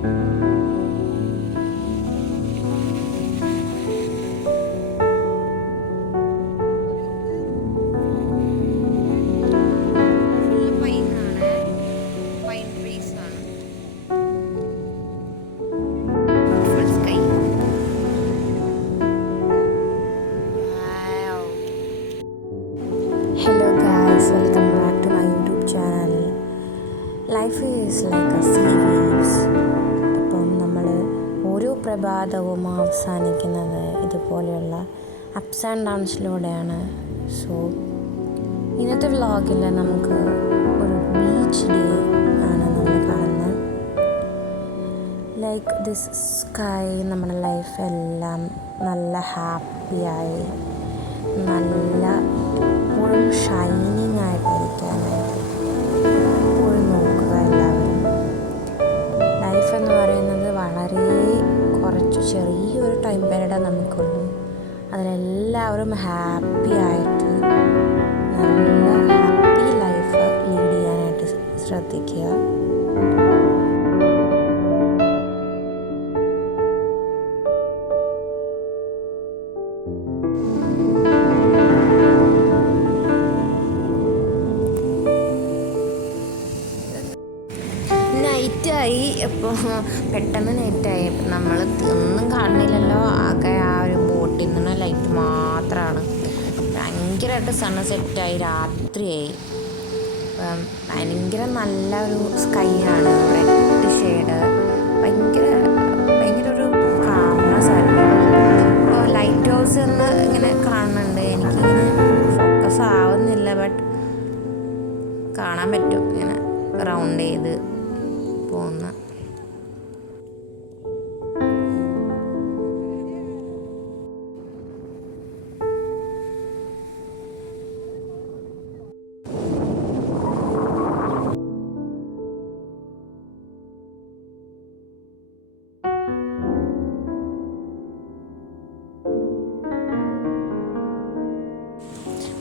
Hello guys, welcome back to my YouTube channel. Life is like a series. അപ്പം നമ്മൾ ഓരോ പ്രഭാതവും അവസാനിക്കുന്നത് ഇതുപോലെയുള്ള അപ്സ് ആൻഡ് ഡൗൺസിലൂടെയാണ്. സോ ഇന്നത്തെ വ്ളോഗിൽ നമുക്ക് ഒരു ബീച്ച് ഡേ ആണ് നമ്മൾ കാണുന്നത്. ലൈക്ക് ദിസ് സ്കൈ നമ്മുടെ ലൈഫ് എല്ലാം നല്ല ഹാപ്പിയായി നല്ല എപ്പോഴും ഷൈനിങ് ആയിട്ടിരിക്കാനായിട്ട് എപ്പോഴും നോക്കുക എല്ലാവരും. ലൈഫ് എന്ന് പറയുന്നത് വളരെ കുറച്ച് ചെറിയൊരു ടൈം പീരീഡ് നമുക്കുള്ളൂ. അതിലെല്ലാവരും ഹാപ്പി ആയിട്ട് നല്ല ഹാപ്പി ലൈഫ് ലീഡ് ചെയ്യാനായിട്ട് ശ്രദ്ധിക്കുക. നൈറ്റായി. ഇപ്പോൾ പെട്ടെന്ന് നൈറ്റായി. നമ്മൾ ഒന്നും കാണുന്നില്ലല്ലോ, ആകെ ആ ഒരു ബോട്ടിൽ നിന്ന് ലൈറ്റ് മാത്രമാണ്. ഭയങ്കരമായിട്ട് സണ് സെറ്റായി, രാത്രിയായി. ഭയങ്കര നല്ല ഒരു സ്കൈ ആണ്, റെഡ് ഷെയ്ഡ്, ഭയങ്കര ഒരു കാംനെസ് ആയിരുന്നു. അപ്പോൾ ലൈറ്റ് ഹൗസ് എന്ന് ഇങ്ങനെ കാണുന്നുണ്ട്. എനിക്കിങ്ങനെ ഫോക്കസ് ആവുന്നില്ല, ബട്ട് കാണാൻ പറ്റും ഇങ്ങനെ റൗണ്ട് ചെയ്ത് പോകുന്ന.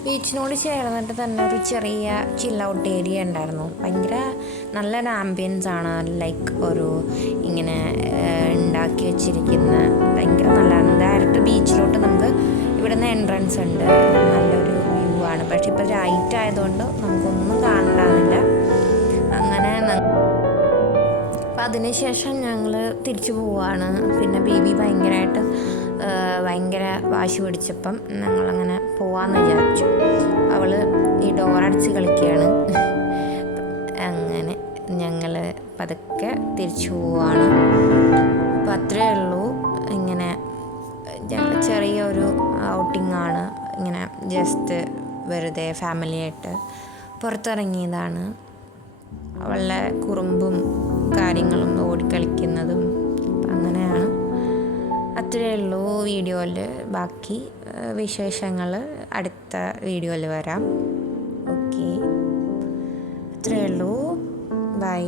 ബീച്ചിനോട് ചേർന്നിട്ട് തന്നെ ഒരു ചെറിയ ചിൽ ഔട്ട് ഏരിയ ഉണ്ടായിരുന്നു. ഭയങ്കര നല്ലൊരു ആംബിയൻസ് ആണ്. ലൈക്ക് ഒരു ഇങ്ങനെ ഉണ്ടാക്കി വെച്ചിരിക്കുന്ന ഭയങ്കര നല്ല ഡയറക്റ്റ് ബീച്ചിലോട്ട് നമുക്ക് ഇവിടെ നിന്ന് എൻട്രൻസ് ഉണ്ട്. നല്ലൊരു വ്യൂ ആണ്. പക്ഷെ ഇപ്പോൾ ലൈറ്റ് ആയതുകൊണ്ട് നമുക്കൊന്നും കാണാനില്ല. അങ്ങനെ അപ്പം അതിനുശേഷം ഞങ്ങൾ തിരിച്ചു പോവുകയാണ്. പിന്നെ ബേബി ഭയങ്കര വാശി പിടിച്ചപ്പം ഞങ്ങളങ്ങനെ പോവാമെന്ന് വിചാരിച്ചു. അവൾ ഈ ഡോറടിച്ച് കളിക്കുകയാണ്. അങ്ങനെ ഞങ്ങൾ പതുക്കെ തിരിച്ചു പോവുകയാണ്. അപ്പം അത്രയേ ഉള്ളൂ. ഇങ്ങനെ ഞങ്ങൾ ചെറിയൊരു ഔട്ടിങ്ങാണ്. ഇങ്ങനെ ജസ്റ്റ് വെറുതെ ഫാമിലിയായിട്ട് പുറത്തിറങ്ങിയതാണ്. അവളുടെ കുറുമ്പും കാര്യങ്ങളും ഓടിക്കളിക്കുന്നതും അങ്ങനെയാണ്. അത്രയേ ഉള്ളൂ വീഡിയോയിൽ. ബാക്കി വിശേഷങ്ങൾ അടുത്ത വീഡിയോയിൽ വരാം. ഓക്കെ, അത്രയേ ഉള്ളൂ. ബൈ.